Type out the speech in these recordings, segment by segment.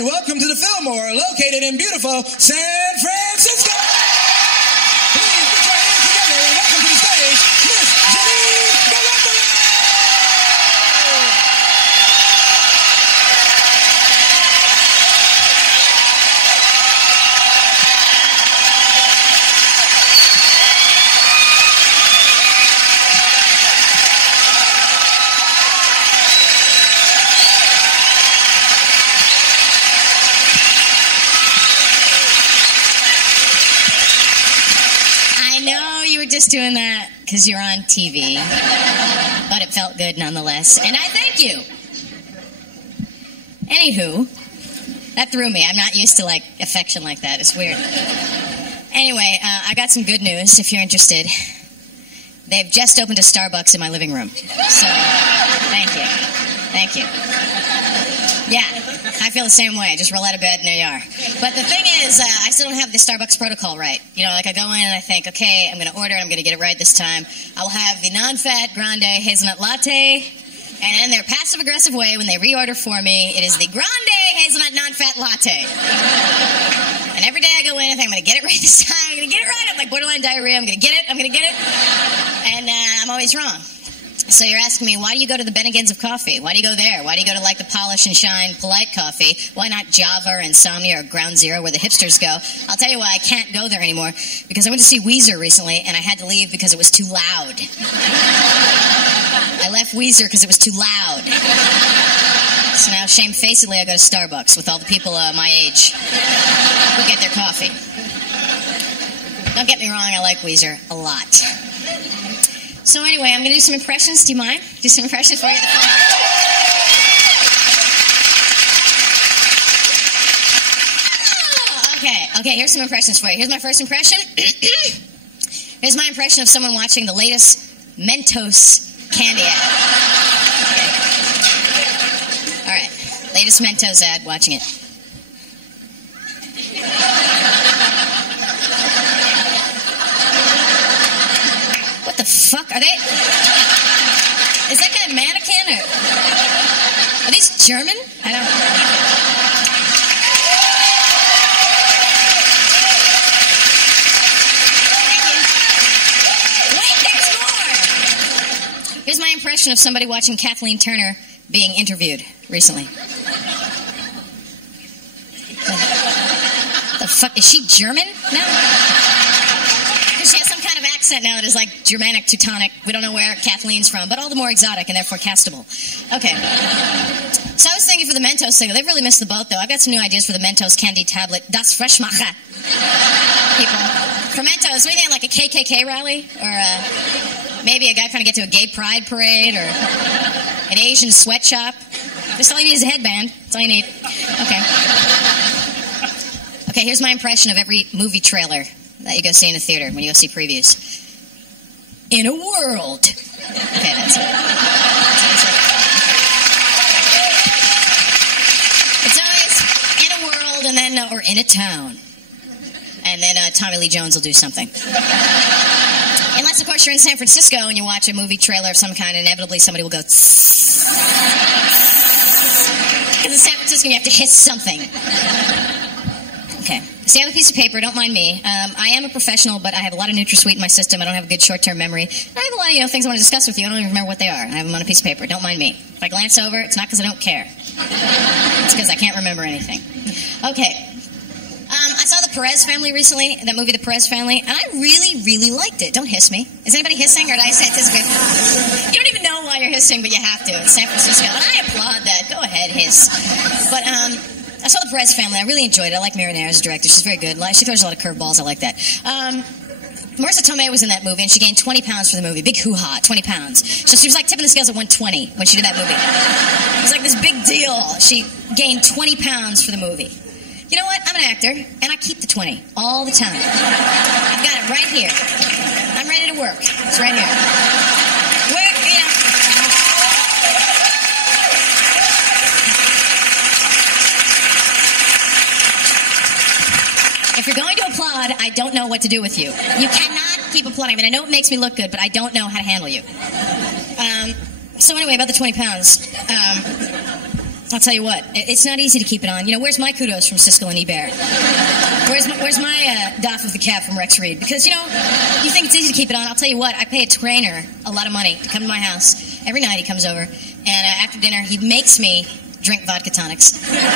and welcome to the Fillmore, located in beautiful San Francisco. Please put your hands together and welcome to the stage, Miss Janeane Garofalo. Just doing that because you're on TV, but it felt good nonetheless, and I thank you. Anywho, that threw me. I'm not used to like affection like that. It's weird. Anyway, I got some good news if you're interested. They've just opened a Starbucks in my living room, so thank you. Yeah, I feel the same way. Just roll out of bed and there you are. But the thing is, I still don't have the Starbucks protocol right. You know, like I go in and I think, okay, I'm going to order and I'm going to get it right this time. I will have the non-fat grande hazelnut latte. And in their passive-aggressive way, when they reorder for me, it is the grande hazelnut non-fat latte. And every day I go in and think, I'm going to get it right this time. I'm going to get it right. I'm like borderline diarrhea. I'm going to get it. And I'm always wrong. So you're asking me, why do you go to the Bennigans of coffee? Why do you go there? Why do you go to like the polish and shine polite coffee? Why not Java or Insomnia or Ground Zero where the hipsters go? I'll tell you why I can't go there anymore. Because I went to see Weezer recently and I had to leave because it was too loud. I left Weezer because it was too loud. So now shamefacedly I go to Starbucks with all the people my age who get their coffee. Don't get me wrong, I like Weezer a lot. So anyway, I'm going to do some impressions. Do you mind? Do some impressions for you at the front. Okay, here's some impressions for you. Here's my first impression. Here's my impression of someone watching the latest Mentos candy ad. Okay. All right, latest Mentos ad, watching it. What the fuck? Are they... Is that guy a mannequin or... Are these German? I don't... Thank you. Wait, there's more! Here's my impression of somebody watching Kathleen Turner being interviewed recently. The fuck? Is she German? No. She has some kind of accent now that is like Germanic, Teutonic. We don't know where Kathleen's from, but all the more exotic and therefore castable. Okay. So I was thinking for the Mentos thing, they've really missed the boat, though. I've got some new ideas for the Mentos candy tablet. Das Freshmacher. People. For Mentos, what do you think, like a KKK rally? Or maybe a guy trying to get to a gay pride parade? Or an Asian sweatshop? Just all you need is a headband. That's all you need. Okay. Okay, here's my impression of every movie trailer that you go see in a theater when you go see previews. In a world. Okay, that's it. It's always in a world and then, or in a town. And then Tommy Lee Jones will do something. Unless, of course, you're in San Francisco and you watch a movie trailer of some kind, inevitably somebody will go tss. Because in San Francisco you have to hiss something. Okay. So I have a piece of paper. Don't mind me. I am a professional, but I have a lot of NutraSweet in my system. I don't have a good short-term memory. I have a lot of things I want to discuss with you. I don't even remember what they are. I have them on a piece of paper. Don't mind me. If I glance over, it's not because I don't care. It's because I can't remember anything. Okay. I saw The Perez Family recently, that movie, The Perez Family, and I really, really liked it. Don't hiss me. Is anybody hissing, or did I anticipate? You don't even know why you're hissing, but you have to. It's San Francisco, and I applaud that. Go ahead, hiss. But, I saw The Perez Family. I really enjoyed it. I like Marinara as a director. She's very good. She throws a lot of curveballs. I like that. Marissa Tomei was in that movie, and she gained 20 pounds for the movie. Big hoo-ha, 20 pounds. So she was like tipping the scales at 120 when she did that movie. It was like this big deal. She gained 20 pounds for the movie. You know what? I'm an actor, and I keep the 20 all the time. I've got it right here. I'm ready to work. It's right here. Where, you know... If you're going to applaud, I don't know what to do with you. You cannot keep applauding. I mean, I know it makes me look good, but I don't know how to handle you. So anyway, about the 20 pounds. I'll tell you what, it's not easy to keep it on. You know, where's my kudos from Siskel and Ebert? Where's my doff of the cap from Rex Reed? Because, you know, you think it's easy to keep it on. I'll tell you what, I pay a trainer a lot of money to come to my house. Every night he comes over, and after dinner he makes me drink vodka tonics. And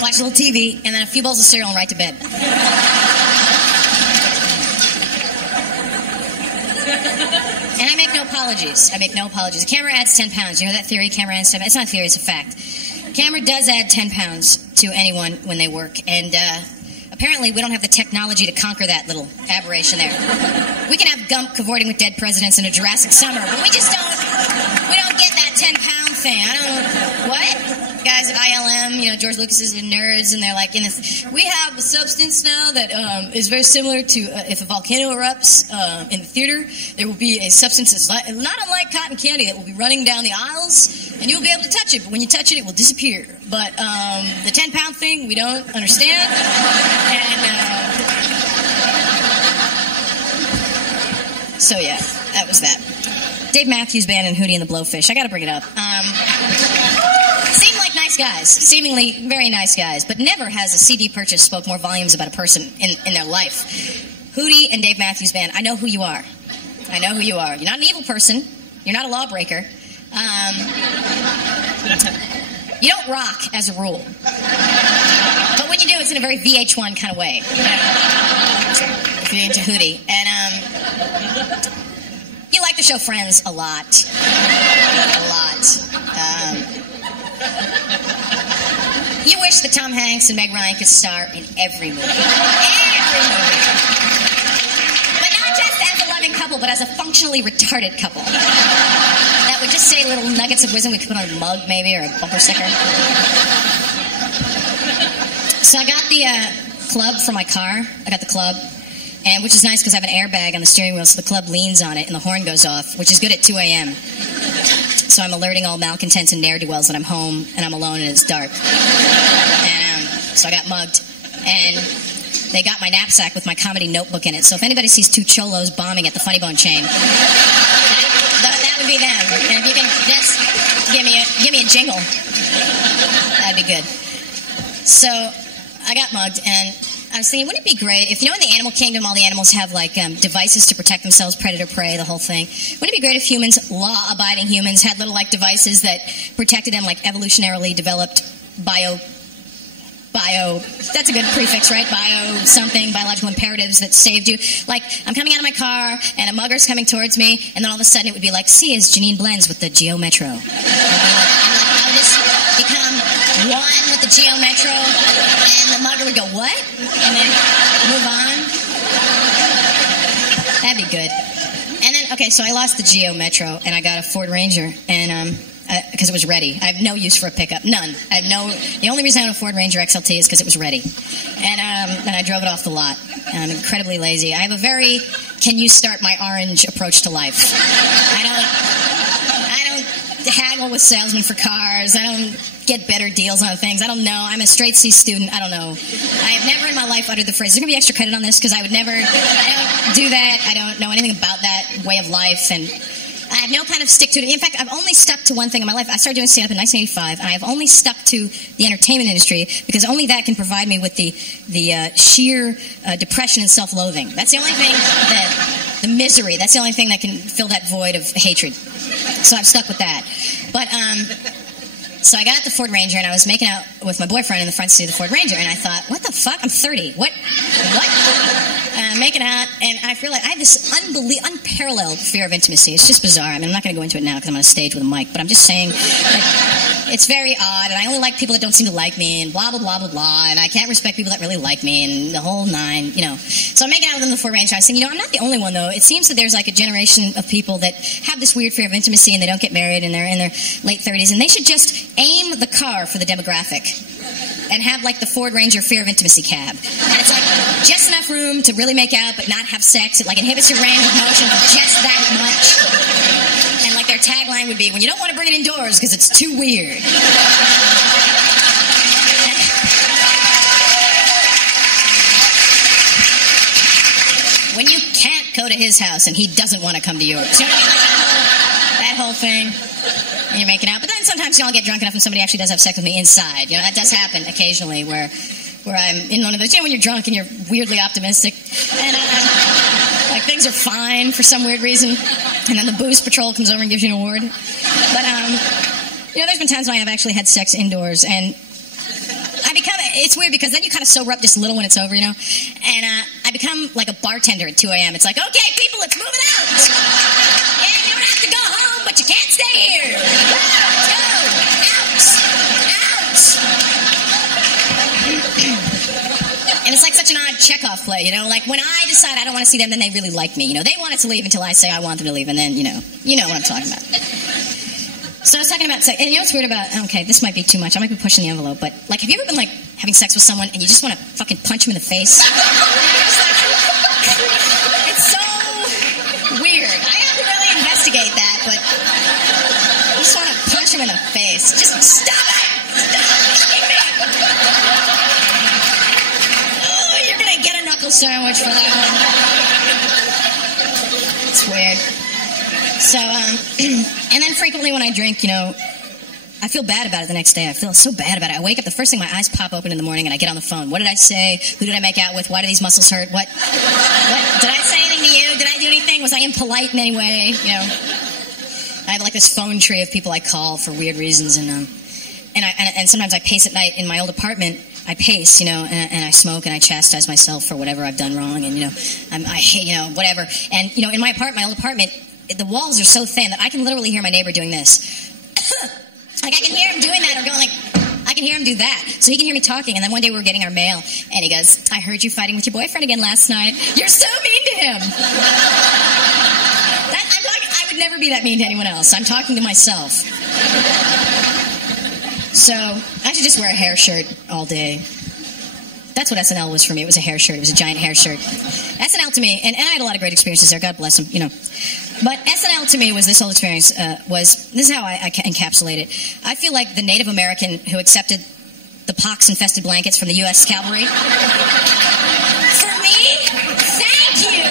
watch a little TV, and then a few bowls of cereal and right to bed. And I make no apologies. The camera adds 10 pounds. You know that theory, camera adds 10 pounds? It's not a theory, it's a fact. Camera does add 10 pounds to anyone when they work. And apparently we don't have the technology to conquer that little aberration there. We can have Gump cavorting with dead presidents in a Jurassic summer, but we don't get that 10-pound thing. I don't, what? Guys at ILM, you know, George Lucas is in Nerds, and they're like, we have a substance now that is very similar to if a volcano erupts in the theater, there will be a substance that's not unlike cotton candy that will be running down the aisles, and you'll be able to touch it, but when you touch it, it will disappear. But the 10-pound thing, we don't understand. And so, yeah, that was that. Dave Matthews Band and Hootie and the Blowfish. I got to bring it up. Seem like nice guys, seemingly very nice guys, but never has a CD purchase spoke more volumes about a person in their life. Hootie and Dave Matthews Band, I know who you are. I know who you are. You're not an evil person. You're not a lawbreaker. You don't rock as a rule. But when you do, it's in a very VH1 kind of way. If you're into Hootie. And you like the show Friends a lot. A lot. You wish that Tom Hanks and Meg Ryan could star in every movie. Every movie. But not just as a loving couple, but as a functionally retarded couple. That would just say little nuggets of wisdom we could put on a mug, maybe, or a bumper sticker. So I got the club for my car. I got the club. And which is nice because I have an airbag on the steering wheel, so the club leans on it and the horn goes off, which is good at 2 a.m. So I'm alerting all malcontents and ne'er-do-wells that I'm home and I'm alone and it's dark. And so I got mugged. And they got my knapsack with my comedy notebook in it. So if anybody sees two cholos bombing at the Funny Bone chain, that would be them. And if you can just give me a jingle, that'd be good. So I got mugged, and I was thinking, wouldn't it be great if, you know, in the animal kingdom, all the animals have, like, devices to protect themselves, predator-prey, the whole thing. Wouldn't it be great if humans, law-abiding humans, had little, like, devices that protected them, like, evolutionarily developed bio, that's a good prefix, right? Something, biological imperatives that saved you. Like, I'm coming out of my car, and a mugger's coming towards me, and then all of a sudden it would be like, see as Janeane blends with the Geo Metro. And I would just become one with the Geo Metro, and the mugger would go, what? And then move on. That'd be good. And then, okay, so I lost the Geo Metro, and I got a Ford Ranger, and because it was ready. I have no use for a pickup. None. The only reason I own a Ford Ranger XLT is because it was ready. And I drove it off the lot. And I'm incredibly lazy. I have a very, can you start my orange approach to life. I don't haggle with salesmen for cars. I don't get better deals on things. I don't know. I'm a straight C student. I don't know. I have never in my life uttered the phrase, is there going to be extra credit on this? Because I don't do that. I don't know anything about that way of life. And I have no kind of stick to it. In fact, I've only stuck to one thing in my life. I started doing stand-up in 1985, and I have only stuck to the entertainment industry because only that can provide me with the sheer depression and self-loathing. That's the only thing the misery, that's the only thing that can fill that void of hatred. So I've stuck with that. But, so I got the Ford Ranger, and I was making out with my boyfriend in the front seat of the Ford Ranger, and I thought, what the fuck? I'm 30. What? Making out, and I realized I have this unparalleled fear of intimacy. It's just bizarre. I mean, I'm not going to go into it now because I'm on a stage with a mic, but I'm just saying that it's very odd, and I only like people that don't seem to like me, and blah, blah, blah, blah, blah, and I can't respect people that really like me, and the whole nine, you know. So I'm making out with them in the Ford Ranger. I was thinking, you know, I'm not the only one, though. It seems that there's like a generation of people that have this weird fear of intimacy, and they don't get married, and they're in their late 30s, and they should just aim the car for the demographic and have like the Ford Ranger fear of intimacy cab. And it's like just enough room to really make out but not have sex. It like inhibits your range of motion just that much. And like their tagline would be, when you don't want to bring it indoors because it's too weird. When you can't go to his house and he doesn't want to come to yours. You know what I mean? That that whole thing. And you're making out. But then sometimes I'll get drunk enough and somebody actually does have sex with me inside. You know, that does happen occasionally where I'm in one of those, you know, when you're drunk and you're weirdly optimistic. And like things are fine for some weird reason. And then the booze patrol comes over and gives you an award. But, you know, there's been times when I have actually had sex indoors, and it's weird because then you kind of sober up just a little when it's over, you know? And I become like a bartender at 2 a.m. It's like, okay, people, let's move it out. Yeah, you don't have to go home, but you can't stay here. Let's go. Out. And it's like such an odd Chekhov play, you know? Like when I decide I don't want to see them, then they really like me. You know, they wanted to leave until I say I want them to leave, and then, you know what I'm talking about. So I was talking about sex, and you know what's weird about, okay, this might be too much, I might be pushing the envelope, but, like, have you ever been, like, having sex with someone and you just want to fucking punch him in the face? It's so weird. I have to really investigate that, but I just want to punch him in the face. Just stop it! Stop fucking me! Oh, you're gonna get a knuckle sandwich for that one. It's weird. So, and then frequently when I drink, you know, I feel bad about it the next day. I feel so bad about it. I wake up, the first thing, my eyes pop open in the morning and I get on the phone. What did I say? Who did I make out with? Why do these muscles hurt? What? Did I say anything to you? Did I do anything? Was I impolite in any way? You know, I have like this phone tree of people I call for weird reasons, and sometimes I pace at night in my old apartment. I pace, you know, and I smoke and I chastise myself for whatever I've done wrong, and, you know, I hate, you know, whatever. And, you know, in my old apartment, the walls are so thin that I can literally hear my neighbor doing this. Like, I can hear him doing that or going like, I can hear him do that. So he can hear me talking. And then one day we were getting our mail, and he goes, I heard you fighting with your boyfriend again last night. You're so mean to him. I would never be that mean to anyone else. I'm talking to myself. So I should just wear a hair shirt all day. That's what SNL was for me. It was a hair shirt. It was a giant hair shirt. SNL to me, and I had a lot of great experiences there. God bless them, you know. But SNL to me was this whole experience, this is how I encapsulate it. I feel like the Native American who accepted the pox-infested blankets from the U.S. cavalry. For me? Thank you!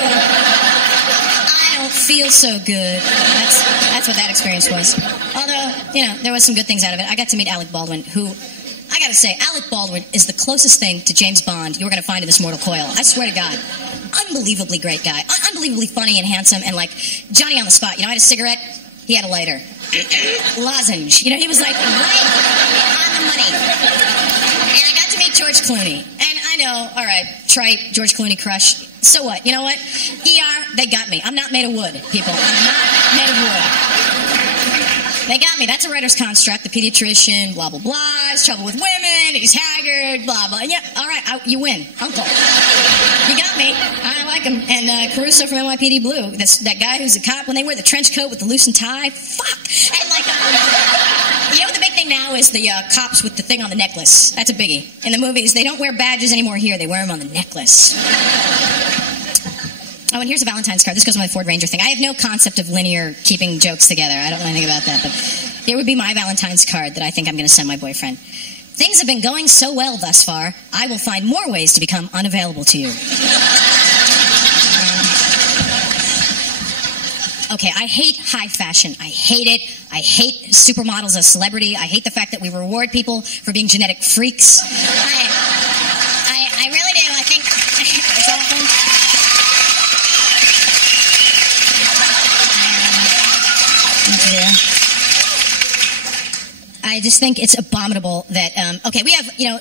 I don't feel so good. That's what that experience was. Although, you know, there was some good things out of it. I got to meet Alec Baldwin, who, I gotta say, Alec Baldwin is the closest thing to James Bond you're gonna find in this mortal coil. I swear to God. Unbelievably great guy. Unbelievably funny and handsome, and like Johnny on the spot. You know, I had a cigarette, he had a lighter. Lozenge. You know, he was like right on the money. And I got to meet George Clooney. And I know, all right, trite, George Clooney crush. So what? You know what? ER, they got me. I'm not made of wood, people. I'm not made of wood. They got me. That's a writer's construct. The pediatrician, blah, blah, blah. He's trouble with women. He's haggard, blah, blah. Yeah, all right, you win. Uncle. You got me. I like him. And Caruso from NYPD Blue, that guy who's a cop, when they wear the trench coat with the loosened tie, fuck. And like, you know what the big thing now is? The cops with the thing on the necklace. That's a biggie. In the movies, they don't wear badges anymore here. They wear them on the necklace. Oh, and here's a Valentine's card. This goes with my Ford Ranger thing. I have no concept of linear keeping jokes together. I don't know anything about that, but here would be my Valentine's card that I think I'm going to send my boyfriend. Things have been going so well thus far, I will find more ways to become unavailable to you. Okay, I hate high fashion. I hate it. I hate supermodels as celebrity. I hate the fact that we reward people for being genetic freaks. I really do. I think it's awful. I just think it's abominable that, okay, we have, you know,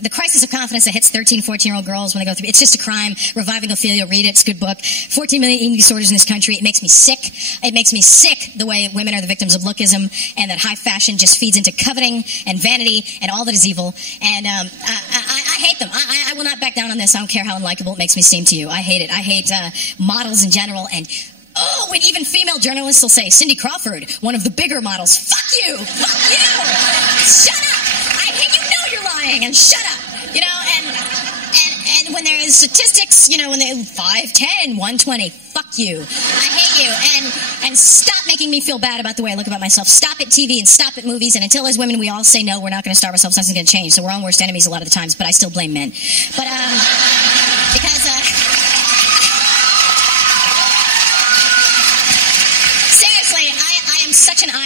the crisis of confidence that hits 13, 14-year-old girls when they go through, it's just a crime. Reviving Ophelia, read it, it's a good book. 14 million eating disorders in this country. It makes me sick. It makes me sick the way women are the victims of lookism, and that high fashion just feeds into coveting and vanity and all that is evil. And I hate them. I will not back down on this. I don't care how unlikable it makes me seem to you. I hate it. I hate models in general, and oh, and even female journalists will say, Cindy Crawford, one of the bigger models. Fuck you! Fuck you! Shut up! You know you're lying, and shut up! You know, and when there is statistics, you know, when they 5, 10, 120, fuck you. I hate you, and stop making me feel bad about the way I look about myself. Stop at TV and stop at movies, and until as women we all say no, we're not going to starve ourselves, nothing's going to change. So we're our worst enemies a lot of the times, but I still blame men. But, because,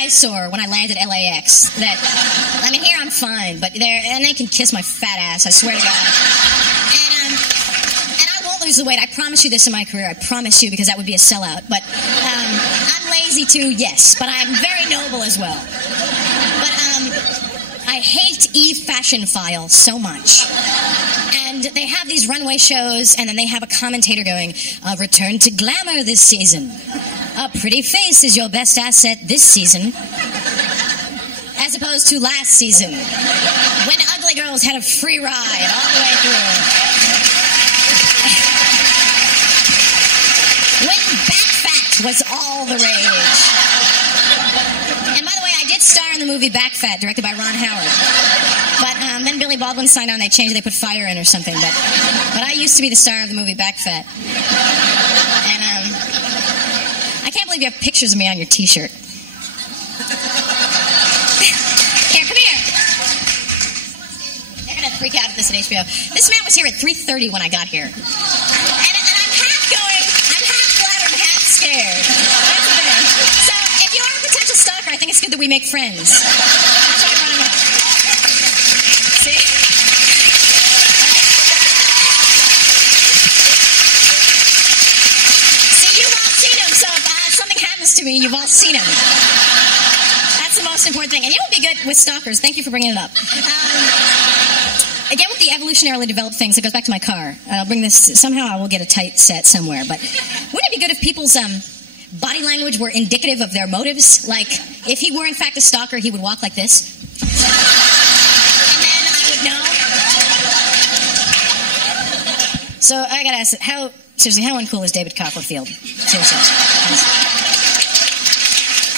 eyesore when I landed LAX. Here I'm fine, but they can kiss my fat ass, I swear to God. And I won't lose the weight. I promise you this in my career. I promise you, because that would be a sellout. But I'm lazy too, yes, but I'm very noble as well. But I hate Fashion File so much. And they have these runway shows, and then they have a commentator going, return to glamour this season. A pretty face is your best asset this season. As opposed to last season, when ugly girls had a free ride all the way through. When back fat was all the rage. And by the way, I did star in the movie Back Fat, directed by Ron Howard. But then Billy Baldwin signed on, they changed, they put fire in or something. But I used to be the star of the movie Back Fat. And I can't believe you have pictures of me on your t-shirt. Freak out at this at HBO. This man was here at 3:30 when I got here. And I'm half flattered and half scared. That's the thing. So if you are a potential stalker, I think it's good that we make friends. That's why I run him up. See? See, you've all seen him, so if something happens to me, you've all seen him. That's the most important thing. And you know what would be good with stalkers? Thank you for bringing it up. Again, with the evolutionarily developed things, it goes back to my car. I'll bring this, somehow I will get a tight set somewhere. But wouldn't it be good if people's body language were indicative of their motives? Like, if he were in fact a stalker, he would walk like this. And then I would know. So I gotta ask, seriously, how uncool is David Copperfield? Seriously.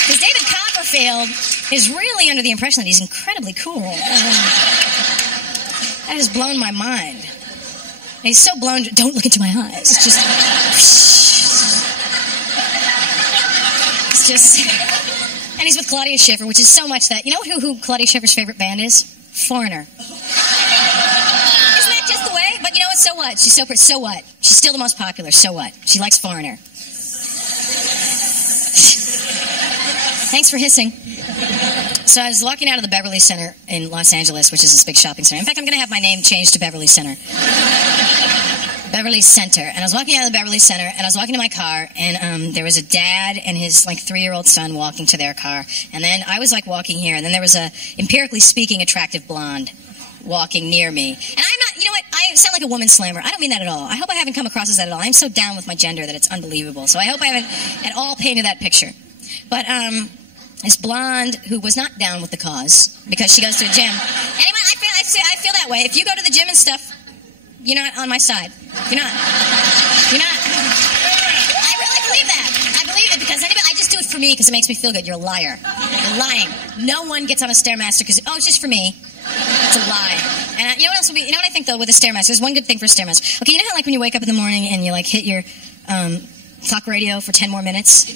Because David Copperfield is really under the impression that he's incredibly cool. That has blown my mind. And he's so blown, don't look into my eyes. It's just, and he's with Claudia Schiffer, which is so much that, you know who Claudia Schiffer's favorite band is? Foreigner. Isn't that just the way? But you know what, so what? So what? She's still the most popular, so what? She likes Foreigner. Thanks for hissing. So I was walking out of the Beverly Center in Los Angeles, which is this big shopping center. In fact, I'm going to have my name changed to Beverly Center. Beverly Center. And I was walking out of the Beverly Center, and I was walking to my car, and there was a dad and his, 3-year-old son walking to their car. And then I was, walking here, and then there was a, empirically speaking, attractive blonde walking near me. And I'm not, you know what, I sound like a woman slammer. I don't mean that at all. I hope I haven't come across as that at all. I'm so down with my gender that it's unbelievable. So I hope I haven't at all painted that picture. But, this blonde who was not down with the cause because she goes to a gym. Anyway, I feel that way. If you go to the gym and stuff, you're not on my side. You're not. I really believe that. I believe it because I just do it for me because it makes me feel good. You're a liar. You're lying. No one gets on a Stairmaster because, it's just for me. It's a lie. And you know what else would be, you know what I think though with a Stairmaster? There's one good thing for a Stairmaster. Okay, you know how when you wake up in the morning and you hit your clock radio for 10 more minutes?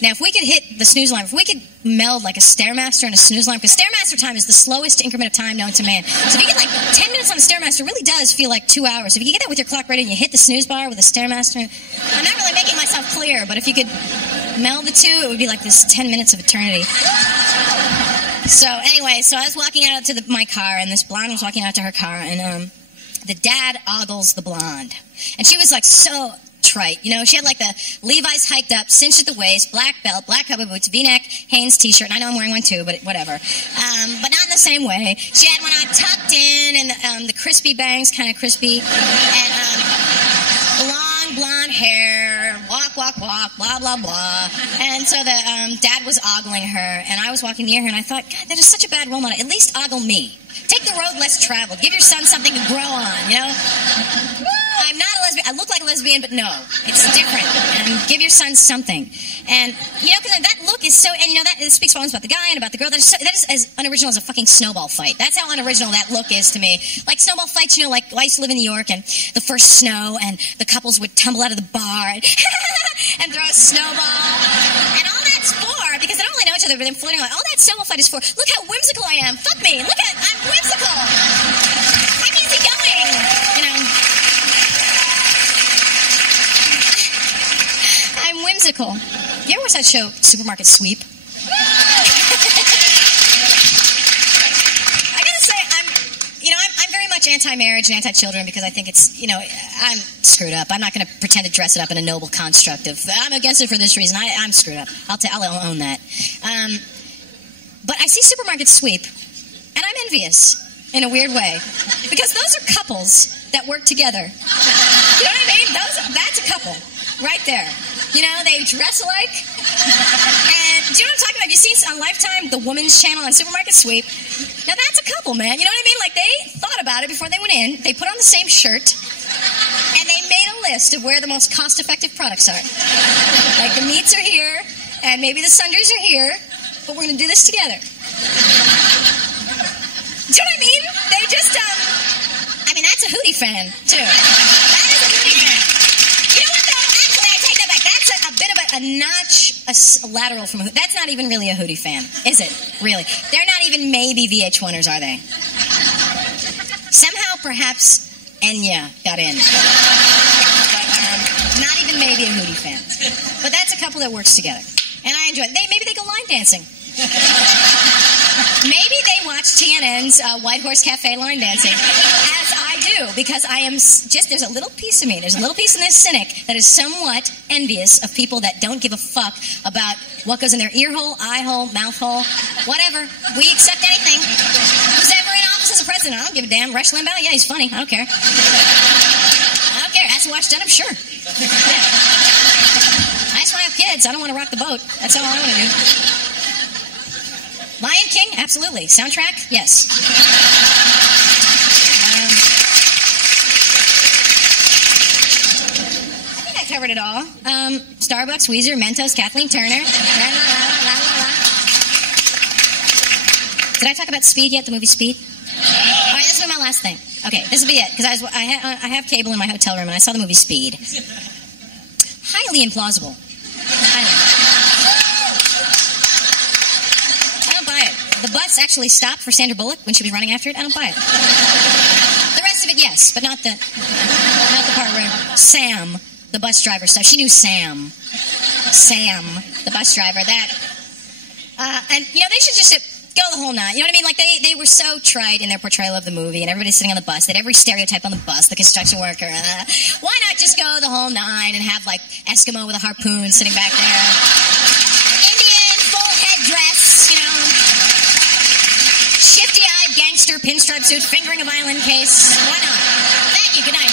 Now, if we could hit the snooze alarm, if we could meld a Stairmaster and a snooze alarm, because Stairmaster time is the slowest increment of time known to man. So if you get 10 minutes on a Stairmaster, it really does feel like 2 hours. If you get that with your clock radio and you hit the snooze bar with a Stairmaster, I'm not really making myself clear, but if you could meld the two, it would be like this 10 minutes of eternity. So anyway, I was walking out to my car, and this blonde was walking out to her car, and the dad ogles the blonde. And she was so trite. You know, she had the Levi's hiked up, cinched at the waist, black belt, black cowboy boots, V-neck, Hanes t-shirt, and I know I'm wearing one too, but whatever. But not in the same way. She had one on tucked in, and the crispy bangs, kind of crispy, and long blonde hair, walk, blah, blah, blah. And so the dad was ogling her, and I was walking near her, and I thought, God, that is such a bad role model. At least ogle me. Take the road less traveled. Give your son something to grow on, you know? I'm not a lesbian. I look like a lesbian, but no. It's different. And give your son something. And, because that look is so, and that it speaks volumes about the guy and about the girl. That is as unoriginal as a fucking snowball fight. That's how unoriginal that look is to me. Like snowball fights, I used to live in New York, and the first snow, and the couples would tumble out of the bar and throw a snowball. And all that's for, because they don't really know each other, but they're flirting all that snowball fight is for, look how whimsical I am. Fuck me. I'm whimsical. I'm easygoing. I'm whimsical. You ever watch that show, Supermarket Sweep? anti-marriage and anti-children because I think it's, I'm screwed up. I'm not going to pretend to dress it up in a noble construct of, I'm against it for this reason. I'm screwed up. I'll own that. But I see supermarket sweep, and I'm envious in a weird way because those are couples that work together. You know what I mean? That's a couple right there. They dress alike. And do you know what I'm talking about? Have you seen on Lifetime, the woman's channel on Supermarket Sweep? Now that's a couple, man. You know what I mean? Like they thought about it before they went in. They put on the same shirt. And they made a list of where the most cost-effective products are. Like the meats are here, and maybe the sundries are here, but we're going to do this together. Do you know what I mean? They just, that's a Hootie fan, too. That is a Hootie fan. You know what, though? Actually, I take that back. That's a bit of a notch, a lateral from a Hootie. That's not even really a Hootie fan, is it? Really? They're not even maybe VH1ers, are they? Somehow, perhaps, Enya got in. But, not even maybe a Hootie fan. But that's a couple that works together. And I enjoy it. Maybe they go line dancing. Maybe they watch TNN's White Horse Cafe line dancing, as I do, because I am there's a little piece of me, there's a little piece in this cynic that is somewhat envious of people that don't give a fuck about what goes in their ear hole, eye hole, mouth hole, whatever. We accept anything. Who's ever in office as a president? I don't give a damn. Rush Limbaugh? Yeah, he's funny. I don't care. I don't care. Has to watch Dunham? Sure. Yeah. I just want to have kids. I don't want to rock the boat. That's all I want to do. Lion King? Absolutely. Soundtrack? Yes. I think I covered it all. Starbucks, Weezer, Mentos, Kathleen Turner. Did I talk about Speed yet? The movie Speed? All right, this will be my last thing. Okay, this will be it. Because I have cable in my hotel room, and I saw the movie Speed. Highly implausible. I don't buy it. The bus actually stopped for Sandra Bullock when she was running after it. I don't buy it. The rest of it, yes, but not the part where Sam, the bus driver, stuff. She knew Sam, the bus driver. And they should just go the whole nine. You know what I mean? Like they were so trite in their portrayal of the movie, and everybody's sitting on the bus. They had every stereotype on the bus, the construction worker. Why not just go the whole nine and have like Eskimo with a harpoon sitting back there, Indian full headdress, shifty-eyed gangster pinstripe suit, fingering a violin case. Why not? Thank you. Good night.